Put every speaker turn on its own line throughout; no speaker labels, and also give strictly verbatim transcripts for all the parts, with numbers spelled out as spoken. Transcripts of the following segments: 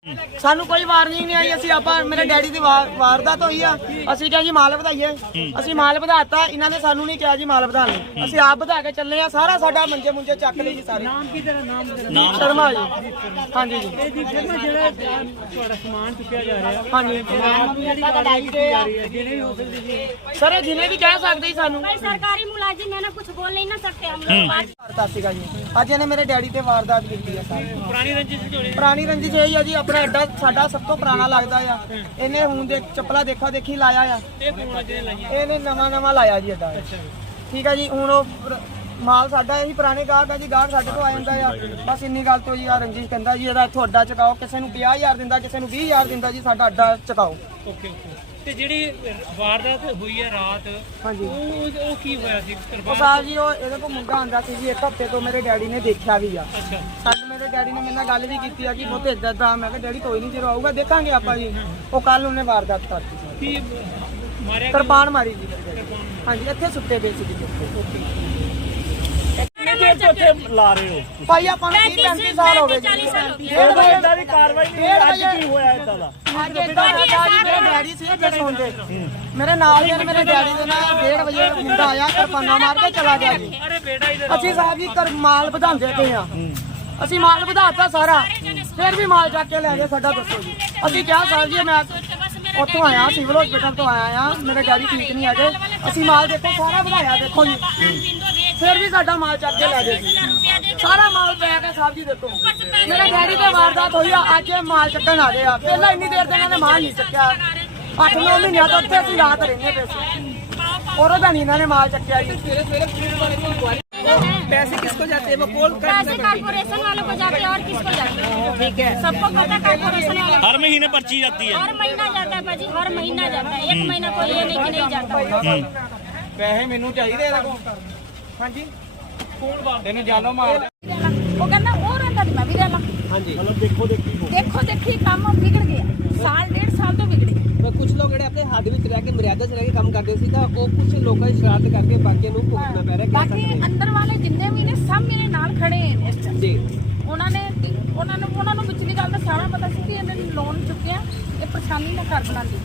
ਸਾਨੂੰ ਕੋਈ ਵਾਰਨਿੰਗ ਨਹੀਂ ਆਈ। ਅਸੀਂ ਆਪਾਂ ਮੇਰੇ ਡੈਡੀ ਦੀ ਵਾਰਦਾਤ ਹੋਈ ਆ, ਅਸੀਂ ਕਿਹਾ ਜੀ ਮਾਲ ਵਧਾਈਏ, ਅਸੀਂ ਮਾਲ ਵਧਾਤਾ। ਇਹਨਾਂ ਨੇ ਸਾਨੂੰ ਨਹੀਂ ਕਿਹਾ ਜੀ ਮਾਲ ਵਧਾਉਣ ਲਈ, ਅਸੀਂ ਆਪ ਵਧਾ ਕੇ ਚੱਲੇ ਆ। ਸਾਰਾ ਸਾਡਾ ਮੰਜੇ ਮੁੰਜੇ ਚੱਕ ਲਈ ਜੀ ਸਾਰੇ।
ਨਾਮ ਕੀ ਤੇਰਾ ਨਾਮ?
ਦੀਪ ਸ਼ਰਮਾ ਜੀ। ਹਾਂਜੀ ਜੀ।
ਇਹ ਦੀਪ ਸ਼ਰਮਾ ਜਿਹੜਾ ਤੁਹਾਡਾ ਸਮਾਨ ਚੁੱਕਿਆ ਜਾ ਰਿਹਾ
ਹਾਂਜੀ
ਜਿਹਨੇ ਵੀ ਹੋ ਸਕਦੀ ਸੀ
ਸਰ, ਜਿਹਨੇ ਵੀ ਕਹਿ ਸਕਦੇ ਸਾਨੂੰ।
सरकारी मुलाजिम है ना, कुछ बोल नहीं ना सकते हम लोग।
ਵਾਰਦਾਤ ਸੀਗਾ ਜੀ ਅੱਜ ਇਹਨੇ ਮੇਰੇ ਡੈਡੀ ਤੇ ਵਾਰਦਾਤ ਕੀਤੀ ਆ ਸਰ।
ਪੁਰਾਣੀ ਰੰਜਿਸ਼ ਸੀ।
ਪੁਰਾਣੀ ਰੰਜਿਸ਼ ਇਹ ਆ ਜੀ, ਆਪਣਾ ਐਡਾ ਸਾਡਾ ਸਭ ਤੋਂ ਪੁਰਾਣਾ ਲੱਗਦਾ ਆ। ਇਹਨੇ ਹੁਣ ਦੇ ਚੱਪਲਾ ਦੇਖਾ ਦੇਖੀ ਲਾਇਆ ਆ,
ਇਹ ਕੋਣ ਜਿਹਨੇ ਲਾਈਆਂ?
ਇਹਨੇ ਨਵਾਂ ਨਵਾਂ ਲਾਇਆ ਜੀ ਐਡਾ। ਠੀਕ ਆ ਜੀ। ਹੁਣ ਉਹ ਮਾਲ ਸਾਡਾ ਇਹੀ ਪੁਰਾਣੇ ਗਾਹਕ ਆ ਜੀ, ਗਾਹਕ ਸਾਡੇ ਕੋਲ ਆ ਜਾਂਦਾ ਆ। ਬਸ ਇੰਨੀ ਗੱਲ ਤੋਂ ਜੀ ਆ ਰੰਜਿਸ਼ ਕਹਿੰਦਾ ਜੀ ਇਹਦਾ ਇੱਥੋਂ ਅੱਡਾ ਚਕਾਓ। ਕਿਸੇ ਨੂੰ ਪੰਜਾਹ ਹਜ਼ਾਰ ਦਿੰਦਾ, ਕਿਸੇ ਨੂੰ ਵੀਹ ਹਜ਼ਾਰ ਦਿੰਦਾ ਜੀ, ਸਾਡਾ ਅੱਡਾ ਚਕਾਓ।
Okay okay. ਤੇ ਜਿਹੜੀ ਵਾਰਦਾਤ ਹੋਈ ਹੈ ਰਾਤ,
ਹਾਂਜੀ
ਉਹ ਉਹ ਕੀ ਹੋਇਆ ਸੀ?
ਉਹ ਸਾਹਿਬ ਜੀ ਉਹ ਇਹਦੇ ਕੋਲ ਮੁੰਡਾ ਆਂਦਾ ਸੀ ਜੀ, ਇੱਕ ਹਫ਼ਤੇ ਤੋਂ ਮੇਰੇ ਡੈਡੀ ਨੇ ਦੇਖਿਆ ਵੀ ਆ।
ਅੱਛਾ।
ਸਾਡੇ ਮੇਰੇ ਡੈਡੀ ਨੇ ਮੇਰੇ ਨਾਲ ਗੱਲ ਵੀ ਕੀਤੀ ਆ ਕਿ ਬਹੁਤ ਇੱਦਾਂ ਦਾ। ਮੈਂ ਕਿਹਾ ਡੈਡੀ ਕੋਈ ਨਹੀਂ, ਜਦੋਂ ਆਊਗਾ ਦੇਖਾਂਗੇ ਆਪਾਂ ਜੀ। ਉਹ ਕੱਲ ਉਹਨੇ ਵਾਰਦਾਤ ਕਰਤੀ ਸੀ।
ਕੀ ਮਾਰਿਆ?
ਕਿਰਪਾਨ ਮਾਰੀ ਜੀ ਮੇਰੇ ਡੈਡੀ। ਹਾਂਜੀ, ਇੱਥੇ ਸੁੱਤੇ ਪਏ ਸੀ ਜੀ।
ਉੱਥੇ ਲਾ ਰਹੇ ਹੋ
ਭਾਈ ਆਪਾਂ ਨੂੰ ਤੀਹ ਪੈਂਤੀ ਸਾਲ ਹੋ ਗਏ ਜੀ। ਡੇਢ ਵਜੇ
ਇਦਾਂ ਦੀ ਕਾਰਵਾਈ ਨਹੀਂ ਹੋਈ। ਅੱਜ ਕੀ ਹੋਇਆ ਇਦਾਂ ਦਾ?
ਅੱਜ ਏਦਾਂ ਦਾ ਜੀ, ਮੇਰੇ ਡੈਡੀ ਸੀ ਇੱਥੇ ਸੌਂਦੇ। ਮੇਰੇ ਨਾਲ ਦੇ ਮੇਰੇ ਡੈਡੀ ਦੇ ਨਾਲ ਡੇਢ ਵਜੇ ਮੁੰਡਾ ਆਇਆ, ਕਿਰਪਾਨਾ ਮਾਰ ਕੇ ਚਲਾ ਗਿਆ ਜੀ।
ਅਰੇ ਬੇਟਾ ਇਧਰ
ਅਸੀਂ ਸਾਹਿਬ ਜੀ ਕਰ ਮਾਲ ਵਧਾਉਂਦੇ ਪਏ ਆ। ਅਸੀਂ ਮਾਲ ਵਧਾਤਾ ਸਾਰਾ, ਫਿਰ ਵੀ ਮਾਲ ਚੱਕ ਕੇ ਲੈ ਗਏ ਸਾਡਾ। ਦੱਸੋ ਜੀ, ਅਸੀਂ ਕਿਹਾ ਸਾਹਿਬ ਜੀ ਮੈਂ ਉੱਥੋਂ ਆਇਆ, ਸਿਵਲ ਹਸਪੀਟਲ ਤੋਂ ਆਇਆ ਆ, ਮੇਰੇ ਡੈਡੀ ਠੀਕ ਨਹੀਂ ਹੈਗੇ। ਅਸੀਂ ਮਾਲ ਦੇਖੋ ਸਾਰਾ ਵਧਾਇਆ, ਦੇਖੋ ਜੀ, ਫਿਰ ਵੀ ਸਾਡਾ ਮਾਲ ਚੱਕ ਕੇ ਲੈ ਗਏ ਜੀ। ਸਾਰਾ ਮਾਲ ਪੈ ਕੇ ਸਾਹਿਬ ਜੀ ਦੇਖੋ। ਮੇਰੇ ਡੈਡੀ ਤੇ ਵਾਰਦਾਤ ਹੋਈ ਆ, ਅੱਜ ਇਹ ਮਾਲ ਚੱਕਣ ਆ ਗਏ ਆ। ਪਹਿਲਾਂ ਇੰਨੀ ਦੇਰ ਦੇ ਇਹਨਾਂ ਨੇ ਮਾਲ ਨਹੀਂ ਚੱਕਿਆ। ਅੱਠ ਨੌ ਮਹੀਨਿਆਂ ਤੋਂ ਉੱਥੇ ਅਸੀਂ ਰਾਤ ਰਹਿੰਦੇ ਪਏ ਸੀ, ਔਰ ਤਾਂ ਨਹੀਂ ਇਹਨਾਂ ਨੇ ਮਾਲ ਚੱਕਿਆ ਜੀ।
पैसे किसको जाते हैं? वो कॉल
पैसे कारपोरेशन वालों को जाते हैं और किसको जाते हैं?
ठीक है।
सबको पता है कारपोरेशन वालों को।
हर महीने पर्ची जाती है।
हर महीना जाता है भाजी, हर महीना जाता है। एक महीना कोई ये नहीं कि नहीं जाता।
ਪੈਸੇ ਮੈਨੂੰ ਚਾਹੀਦੇ ਇਹਦੇ ਕੋਲ। ਹਾਂਜੀ, ਕੌਣ ਬਾਤ ਤੈਨੂੰ ਜਾਨੋ ਮਾਰ
ਉਹ ਕਹਿੰਦਾ ਉਹ ਰਹਿੰਦਾ ਨਹੀਂ, ਮੈਂ ਵੀ ਰਹਿ ਲਾਂ।
ਹਾਂਜੀ।
मतलब देखो देखी हो
ਦੇਖੋ ਦੇਖੀ ਕੰਮ ਵਿਗੜ ਗਿਆ, ਸਾਲ ਡੇਢ ਸਾਲ ਤੋਂ ਵਿਗੜੇ।
ਕੁਝ ਲੋਕ ਜਿਹੜੇ ਆਪਣੇ ਹੱਦ ਵਿੱਚ ਰਹਿ ਕੇ ਮਰਿਆਦਾ 'ਚ ਰਹਿ ਕੇ ਕੰਮ ਕਰਦੇ ਸੀ ਤਾਂ ਉਹ ਕੁਝ ਲੋਕਾਂ ਦੀ ਸ਼ਰਾਰਤ ਕਰਕੇ ਬਾਕੀਆਂ ਨੂੰ ਭੁਗਤਣਾ ਪੈ ਰਿਹਾ।
ਬਾਕੀ ਅੰਦਰ ਵਾਲੇ ਜਿੰਨੇ ਵੀ ਨੇ ਸਭ ਮੇਰੇ ਨਾਲ ਖੜੇ ਨੇ ਇਸ ਟਾਈਮ।
ਜੀ।
ਉਹਨਾਂ ਨੇ ਉਹਨਾਂ ਨੂੰ ਉਹਨਾਂ ਨੂੰ ਪਿਛਲੀ ਗੱਲ ਦਾ ਸਾਰਾ ਪਤਾ ਸੀ ਕਿ ਇਹਨਾਂ ਨੇ ਲੋਨ ਚੁੱਕਿਆ, ਇਹ ਪਰੇਸ਼ਾਨੀ ਨਾ ਕਰ ਬਣਾਉਂਦੀ।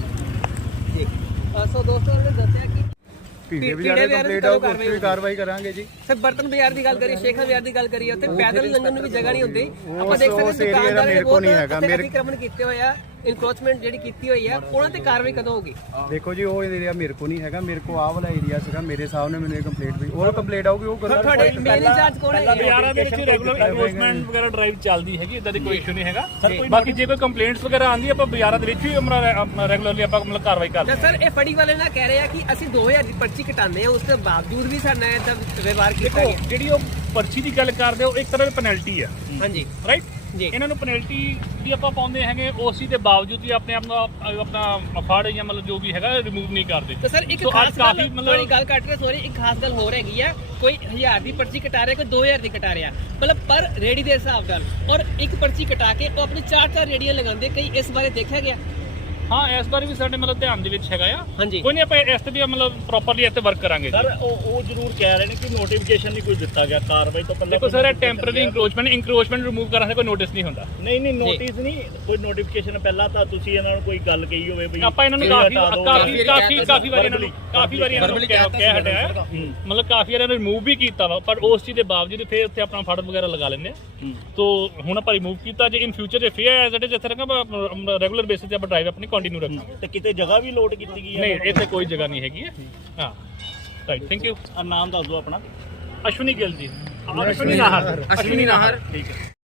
ਜੀ। ਸੋ ਦੋਸਤੋ ਨੇ ਦੱਸਿਆ ਕਿ
ਭੀੜੇ ਬਾਜ਼ਾਰ ਕੰਪਲੀਟ ਆਊ, ਉਸ ਤੇ ਕਾਰਵਾਈ ਕਰਾਂਗੇ ਜੀ।
ਸਰ ਬਰਤਨ ਬਾਜ਼ਾਰ ਦੀ ਗੱਲ ਕਰੀਏ, ਸ਼ੇਖਾ ਬਾਜ਼ਾਰ ਦੀ ਗੱਲ ਕਰੀਏ, ਉੱਥੇ ਪੈਦਲ ਲੰਘਣ ਨੂੰ ਵੀ ਜਗ੍ਹਾ ਨਹੀਂ ਹੁੰਦੀ। ਆਪਾਂ ਦੇਖ ਸਕਦੇ ਹਾਂ ਦੁਕਾਨਦਾਰਾਂ ਨੇ ਬਹੁਤ ਅਤੀਕ੍ਰਮਣ ਕੀਤੇ ਹੋਏ ਆ, ਇਨਕਰੋਚਮੈਂਟ ਜਿਹੜੀ ਕੀਤੀ ਹੋਈ ਆ, ਉਹਨਾਂ ਤੇ ਕਾਰਵਾਈ ਕਦੋਂ ਹੋਗੀ?
ਦੇਖੋ ਜੀ, ਉਹ ਏਰੀਆ ਮੇਰੇ ਕੋ ਨਹੀਂ ਹੈਗਾ, ਮੇਰੇ ਕੋ ਆਹ ਵਾਲਾ ਏਰੀਆ ਸੀਗਾ। ਮੇਰੇ ਸਾਹਮਣੇ ਮੈਨੂੰ ਇਹ ਕੰਪਲੀਟ ਵੀ ਉਹ ਕੰਪਲੀਟ ਆਊਗੀ, ਉਹ ਕਰੋ।
ਤੁਹਾਡੇ ਮੇਨ ਇੰਚਾਰਜ ਕੌਣ ਹੈ?
ਬਾਜ਼ਾਰਾਂ ਦੇ ਵਿੱਚ ਰੈਗੂਲਰ ਐਨਫੋਰਸਮੈਂਟ ਵਗੈਰਾ ਡਰਾਈਵ ਚੱਲਦੀ ਹੈਗੀ, ਇਦਾਂ ਦੀ ਕੋਈ ਇਸ਼ੂ ਨਹੀਂ ਹੈਗਾ। ਬਾਕੀ ਜੇ ਕੋਈ ਕੰਪਲੇਂਟਸ ਵਗੈਰਾ ਆਉਂਦੀ ਆਪਾਂ ਬਾਜ਼ਾਰਾਂ ਦੇ ਵਿੱਚ ਵੀ ਰੈਗੂਲਰਲੀ ਆਪਾਂ ਮਤਲਬ ਕਾਰਵਾਈ ਕਰਦੇ।
ਸਰ ਇਹ ਫੜੀ ਵਾਲੇ ਨਾ ਕਹਿ ਰਹੇ ਆ ਕਿ ਅਸੀਂ ਦੋ ਹਜ਼ਾਰ ਦੀ ਪਰਚੀ ਕਟਾਉਂਦੇ ਆ, ਉਸ ਤੋਂ ਬਾਵਜੂਦ ਵੀ ਸਾਡੇ ਨਾਲ ਇਹਦਾ ਵਿਵਹਾਰ ਕੀਤਾ ਗਿਆ।
ਜਿਹੜੀ ਉਹ ਪਰਚੀ ਦੀ ਗੱਲ ਕਰਦੇ ਹੋ, ਇੱਕ ਤਰ੍ਹਾਂ ਦੀ ਪੈਨਲਟੀ ਆ।
ਹਾਂਜੀ।
ਰਾਈਟ
ਜੀ।
ਇਹਨਾਂ ਨੂੰ ਪੈਨਲਟੀ ਵੀ ਆਪਾਂ ਪਾਉਂਦੇ ਹੈਗੇ, ਉਸੇ ਦੇ ਬਾਵਜੂਦ ਵੀ ਆਪਣੇ ਆਪ ਨੂੰ ਆਪਣਾ ਫੜ ਜਾਂ ਮਤਲਬ ਜੋ ਵੀ ਹੈਗਾ ਰਿਮੂਵ ਨਹੀਂ ਕਰਦੇ।
ਤਾਂ ਸਰ ਇੱਕ ਖਾਸ ਗੱਲ ਮਤਲਬ ਗੱਲ ਕੱਟ ਕੇ ਸੋਰੀ ਇੱਕ ਖਾਸ ਗੱਲ ਹੋਰ ਹੈਗੀ ਆ, ਕੋਈ ਹਜ਼ਾਰ ਦੀ ਪਰਚੀ ਕਟਾ ਰਿਹਾ, ਕੋਈ ਦੋ ਹਜ਼ਾਰ ਦੀ ਕਟਾ ਰਿਹਾ, ਮਤਲਬ ਪਰ ਰੇੜੀ ਦੇ ਹਿਸਾਬ ਨਾਲ, ਔਰ ਇੱਕ ਪਰਚੀ ਕਟਾ ਕੇ ਉਹ ਆਪਣੀ ਚਾਰ ਚਾਰ ਰੇੜੀਆਂ ਲਗਾਉਂਦੇ। ਕਈ ਇਸ ਬਾਰੇ ਦੇਖਿਆ ਗਿਆ?
ਹਾਂ, ਇਸ ਬਾਰੇ ਵੀ ਸਾਡੇ ਮਤਲਬ ਧਿਆਨ ਦੇ ਵਿੱਚ ਹੈਗਾ ਆ।
ਹਾਂਜੀ।
ਕੋਈ ਨਹੀਂ, ਆਪਾਂ ਇਸ ਤੇ ਵੀ ਮਤਲਬ ਪ੍ਰੋਪਰਲੀ ਇੱਥੇ ਵਰਕ ਕਰਾਂਗੇ।
ਸਰ ਉਹ ਉਹ ਜ਼ਰੂਰ ਕਹਿ ਰਹੇ ਨੇ ਕਿ ਨੋਟੀਫਿਕੇਸ਼ਨ ਨਹੀਂ ਕੋਈ ਦਿੱਤਾ ਗਿਆ ਕਾਰਵਾਈ ਤੋਂ ਪਹਿਲਾਂ।
ਦੇਖੋ ਸਰ, ਇਹ ਟੈਂਪਰੇਰੀ ਇਨਕਰੋਚਮੈਂਟ ਇਨਕਰੋਚਮੈਂਟ ਰਿਮੂਵ ਕਰਨ ਦਾ ਕੋਈ ਨੋਟਿਸ ਨਹੀਂ ਹੁੰਦਾ।
ਨਹੀਂ ਨਹੀਂ ਨੋਟਿਸ ਨਹੀਂ, ਕੋਈ ਨੋਟੀਫਿਕੇਸ਼ਨ ਪਹਿਲਾਂ ਤਾਂ ਤੁਸੀਂ ਇਹਨਾਂ ਨੂੰ ਕੋਈ ਗੱਲ ਕਹੀ ਹੋਵੇ ਵੀ
ਆਪਾਂ ਇਹਨਾਂ ਨੂੰ ਕਾਫੀ ਕਾਫੀ ਕਾਫੀ ਕਾਫੀ ਵਾਰੀ ਇਹਨਾਂ ਨੂੰ ਕਾਫੀ ਵਾਰੀ ਇਹਨਾਂ ਨੂੰ ਕਹਿ ਹਟਿਆ, ਮਤਲਬ ਕਾਫੀ ਵਾਰੀ ਇਹਨਾਂ ਨੇ ਰਿਮੂਵ ਵੀ ਕੀਤਾ ਵਾ, ਪਰ ਉਸ ਚੀਜ਼ ਦੇ ਬਾਵਜੂਦ ਫਿਰ ਉੱਥੇ ਆਪਣਾ ਫੜ ਵਗੈਰਾ ਲਗਾ ਲੈਂਦੇ ਆ। ਤੋ ਹੁਣ ਆਪਾਂ ਰਿਮੂਵ ਕੀਤਾ, ਜੇ ਇਨ ਫਿਊਚਰ ਜੇ ਫੇਰ ਐਜ਼ ਇਟ ਇਜ਼ ਇੱਥੇ ਰੱਖਾਂ, ਰੈਗੂਲਰ ਬੇਸਿਸ ਤੇ ਆਪਾਂ ਡਰਾਈਵ ਆਪਣੀ ਕੰਟੀਨਿਊ ਰੱਖਾਂਗੇ।
ਤੇ ਕਿਤੇ ਜਗ੍ਹਾ ਵੀ ਲੋਡ ਕੀਤੀ ਗਈ ਹੈ?
ਨਹੀਂ, ਇੱਥੇ ਕੋਈ ਜਗ੍ਹਾ ਨਹੀਂ ਹੈਗੀ ਹੈ। ਹਾਂ, ਰਾਈਟ, ਥੈਂਕ ਯੂ।
ਨਾਮ ਦੱਸ ਦਿਓ ਆਪਣਾ।
ਅਸ਼ਵਨੀ ਗਿੱਲ ਜੀ। ਅਸ਼ਵਨੀ ਨਾਹਰ। ਅਸ਼ਵਨੀ ਨਾਹਰ, ਠੀਕ ਹੈ।